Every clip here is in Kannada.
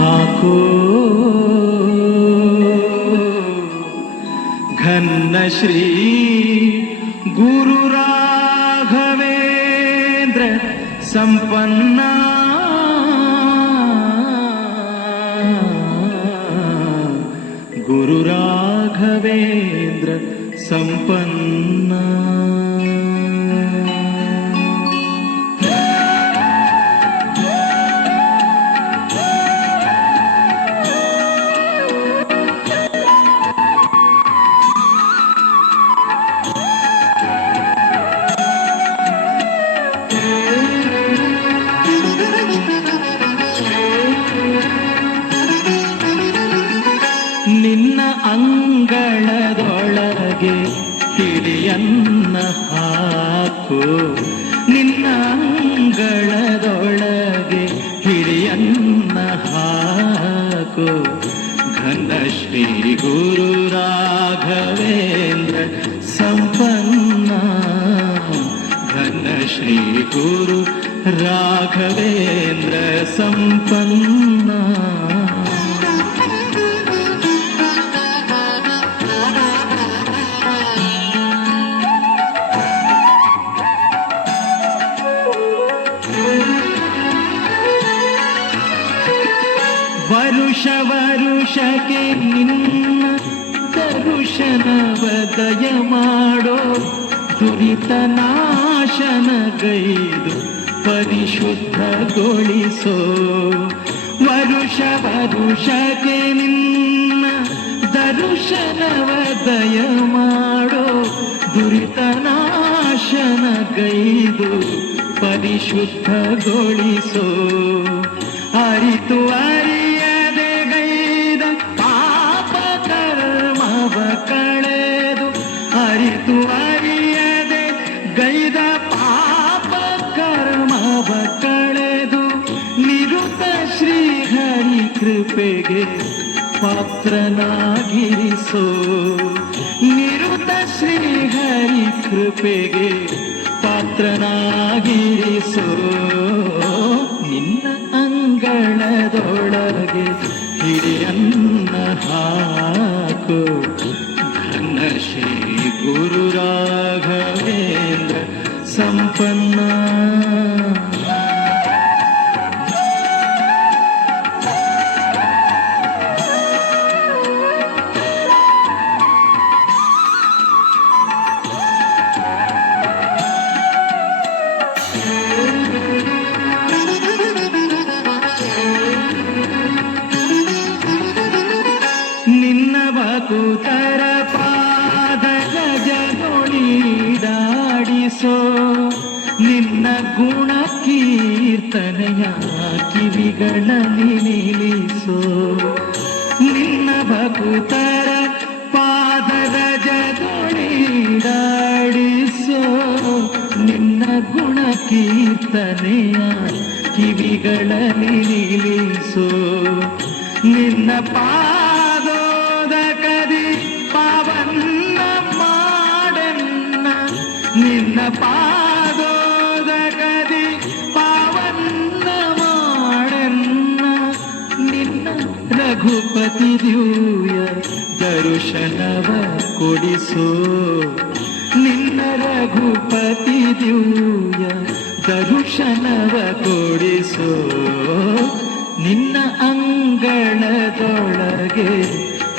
ಹಾಕೋ ಘನ್ನ ಶ್ರೀ ಗುರು ರಾಘವೇಂದ್ರ ಸಂಪನ್ನ ಗುರು ರಾಘವೇಂದ್ರ ಸಂಪನ್ನ. ನಿನ್ನ ಅಂಗಳದೊಳಗೆ ಹಿಡಿಯನ್ನ ಹಾಕು, ನಿನ್ನ ಅಂಗಳದೊಳಗೆ ಹಿಡಿಯನ್ನ ಹಾಕು. ಘನ ಶ್ರೀ ಗುರು ರಾಘವೇಂದ್ರ ಸಂಪನ್ನ, ಘನ ಶ್ರೀ ಗುರು ರಾಘವೇಂದ್ರ ಸಂಪನ್ನ. ವರುಷ ವರುಷಕ್ಕೆ ನಿನ್ನ ದರುಶನವ ದಯ ಮಾಡೋ, ದುರಿತ ನಾಶನಗೈದು ಪರಿಶುದ್ಧಗೊಳಿಸೋ. ವರುಷ ವರುಷಕ್ಕೆ ನಿನ್ನ ದರುಶನವ ದಯ ಮಾಡೋ, ದುರಿತ ನಾಶನಗೈದು ಪರಿಶುದ್ಧಗೊಳಿಸೋ. ಅರಿತು ಅರಿಯದೆ ಗೈದ ಪಾಪ ಕರ್ಮವ ಕಳೆದು, ಅರಿತು ಅರಿಯದೆ ಗೈದ ಪಾಪ ಕರ್ಮವ ಕಳೆದು, ನಿರುತ ಶ್ರೀಹರಿ ಕೃಪೆಗೆ ಪಾತ್ರನಾಗಿರಿಸೋ. ನಿರುತ ಶ್ರೀಹರಿ ಕೃಪೆಗೆ ಪಾತ್ರನಾಗಿರಿಸೋ. ನಿನ್ನ ಅಂಗಳದೊಳಗೆ ಹಿಡಿಯನ್ನ ಹಾಕು, ಘನ ಶ್ರೀ ಗುರು ರಾಘವೇಂದ್ರ ಸಂಪನ್ನ. ನಿನ್ನ ಭಕುತರ ಪಾದ ಗಜಗೊಳಿದಾಡಿಸೋ, ನಿನ್ನ ಗುಣ ಕೀರ್ತನೆಯ ಕಿವಿಗಳಲ್ಲಿ ನಿಲ್ಲಿಸೋ. ನಿನ್ನ ಭಕುತರ ಪಾದ ಗಜಗೊಳಿದಾಡಿಸೋ, ನಿನ್ನ ಗುಣ ಕೀರ್ತನೆಯ ಕಿವಿಗಳಲ್ಲಿ ನಿಲ್ಲಿಸೋ. ನಿನ್ನ ಪಾದೋದಕದಿ ಪಾವನ್ನ ಮಾಡನ್ನ, ನಿನ್ನ ಪಾದೋದಕದಿ ಪಾವನ್ನ ಮಾಡನ್ನ. ನಿನ್ನ ರಘುಪತಿ ದಿವ್ಯ ದರುಶನವ ಕೊಡಿಸೋ, ನಿನ್ನ ರಘುಪತಿ ದಿವ್ಯ ದರುಶನವ ಕೊಡಿಸೋ. ನಿನ್ನ ಅಂಗಳದೊಳಗೆ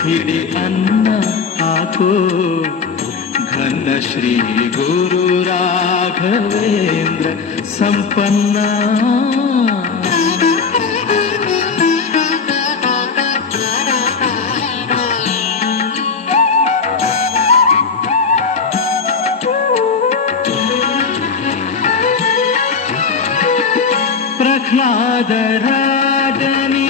ಹಿಡಿ ಅನ್ನ ಹಾಕೋ, ಘನ ಶ್ರೀ ಗುರು ರಾಘವೇಂದ್ರ ಸಂಪನ್ನ. ಪ್ರಹ್ಲಾದ ರಾಜನಿ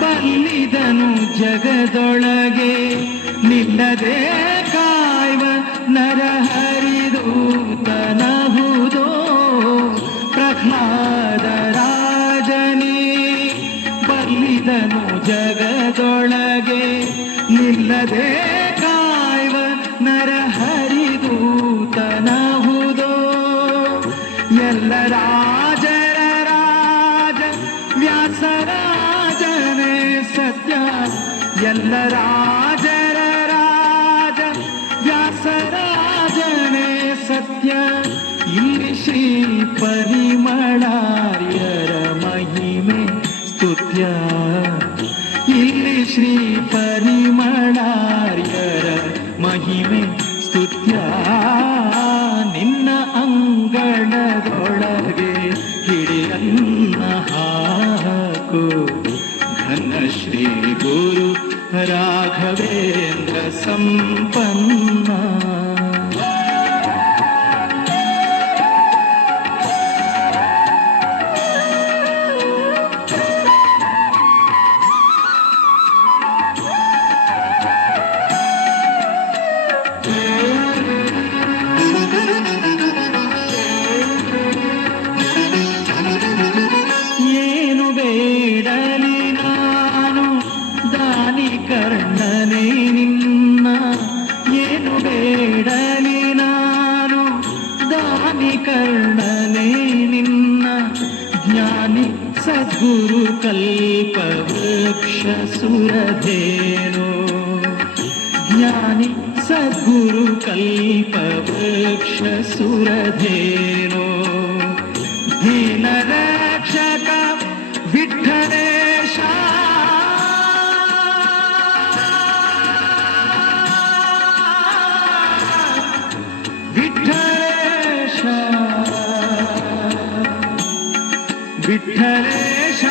ಬಲ್ಲಿದನು ಜಗದೊಳಗೆ, ನಿನ್ನದೇ ಕಾಯ್ವ ನರಹರಿದೂತನಹುದೋ. ಪ್ರಹ್ಲಾದ ರಾಜನಿ ಬಲ್ಲಿದನು ಜಗದೊಳಗೆ, ನಿನ್ನದೇ ಕಾಯ್ವ ನರಹರಿದೂತನಹುದೋ. ಎಲ್ಲ ರಾಜರ ರಾಜ ವ್ಯಾಸರಾಜ ಎಲ್ಲ ರಾಜರ ರಾಜ ವ್ಯಾಸರಾಜನೇ ಸತ್ಯ. ಇಲ್ಲಿ ಶ್ರೀ ಪರಿಮಳಾರ್ಯರ ಮಹಿಮೆ ಸ್ತುತ್ಯ. ಇಲ್ಲಿ ಶ್ರೀ ಪರಿಮಳಾರ್ಯರ ಮಹಿಮೆ ಸ್ತುತ್ಯ. ನಿನ್ನ ಅಂಗಳದೊಳಗೆ ಹಿಡಿಯನ್ನ ಹಾಕು ಘನ ಶ್ರೀ ಗುರು ರಾಘವೇಂದ್ರ ಸಂಪನ್ನ. ಏನು ಬೇಡಲಿ ನಾನು ದಾನಿ ಕರ್ಣನೇ ನಿನ್ನ. ಏನು ಬೇಡಲಿ ನಾನು ದಾನಿ ಕರ್ಣನೇ ನಿನ್ನ. ಜ್ಞಾನಿ ಸದ್ಗುರು ಕಲ್ಪ ವೃಕ್ಷ ಸುರಧೇನೋ. ಜ್ಞಾನಿ ಸದ್ಗುರು ಕಲ್ಪ ವೃಕ್ಷ ಸುರಧೇನೋ. ದೀನ ರಕ್ಷಕ ವಿಠ್ಠಲೇಶ. ವಿಠ್ಠಲೇಶ ವಿಠ್ಠಲೇಶ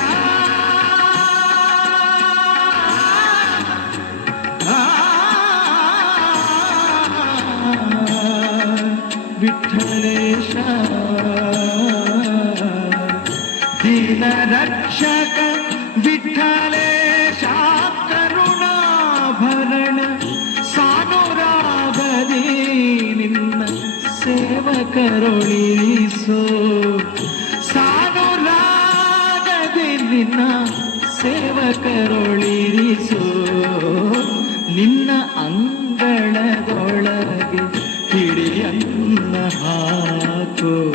ವಿಠ್ಠಲೇಶ. ದೀನ ರಕ್ಷಕ ವಿಠ್ಠಲೇಶ ಕರುಣಾಭರಣ. ಸಾನುರಾಗದಿ ನಿನ್ನ ಸೇವಕರೊಳಿಸೋ. ಸಾನುರಾಗದಿ ನಿನ್ನ ಸೇವಕರೊಳಿಸೋ. ನಿನ್ನ ಅಂಗಳದೊಳಗೆ ಹಿಡಿಯನ್ನ ಹಾಕೋ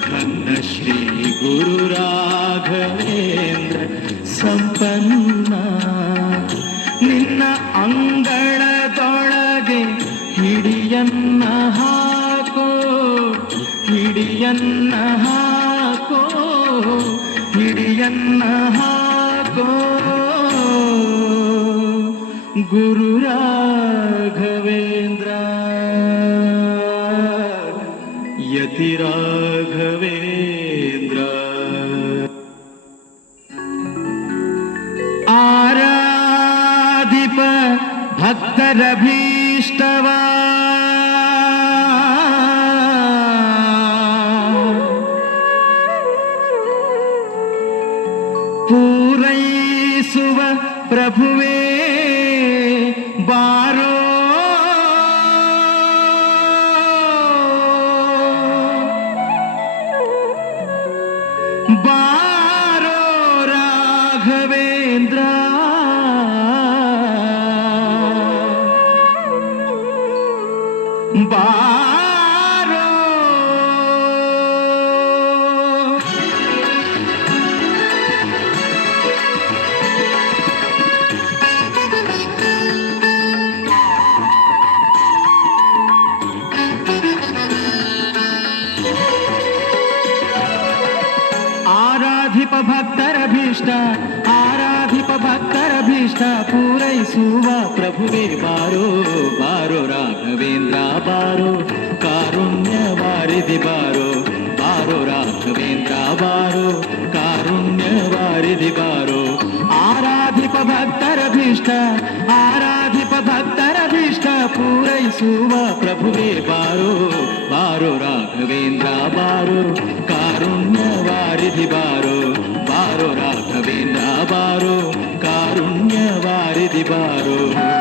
ಘನ ಶ್ರೀ ಗುರು ರಾಘವೇಂದ್ರ ಸಂಪನ್ನ. ನಿನ್ನ ಅಂಗಳದೊಳಗೆ ಹಿಡಿಯನ್ನ ಹಾಕೋ. ಹಿಡಿಯನ್ನ ಹಾಕೋ. ಹಿಡಿಯನ್ನ ಹಾಕೋ ಗುರು ರಾಘವೇಂದ್ರ. ಯತಿ ರಾಘವೇಂದ್ರ. ಆರಾಧಿಪ ಭಕ್ತರ ಭೀಷ್ಟವ. ಪೂರೈಸುವ ಪ್ರಭುವೇ ಬಾರೋ. ಬಾರೋ ರಾಘವೇಂದ್ರ. ಬಾರೋ. ಆರಾಧಿಪ ಭಕ್ತರ ಭೀಷ್ಟ. ಆರಾಧಿಪ ಭಕ್ತರ ಭೀಷ್ಟ ಪೂರೈಸುವ ಪ್ರಭುವೇ ಬಾರೋ. ಬಾರೋ ರಾಘವೇಂದ್ರ ಬಾರೋ. ಕಾರುಣ್ಯ ವಾರಿಧಿ ಬಾರೋ. ಬಾರೋ ರಾಘವೇಂದ್ರ ಬಾರೋ. ಕಾರುಣ್ಯ ವಾರಿಧಿ ಬಾರೋ. ಆರಾಧಿಪ ಭಕ್ತರ ಭೀಷ್ಟ. ಆರಾಧಿಪ ಭಕ್ತರ ಭೀಷ್ಟ ಪೂರೈಸುವ ಪ್ರಭುವೇ ಬಾರೋ. ಬಾರೋ ರಾಘವೇಂದ್ರ ಬಾರೋ. ಕಾರುಣ್ಯ ವಾರಿಧಿ ಬಾರೋ. ಬಾರೋ ರಾಘವೇಂದ್ರ ಬಾರೋ. ಕಾರುಣ್ಯ ವಾರಿಧಿ ಬಾರೋ.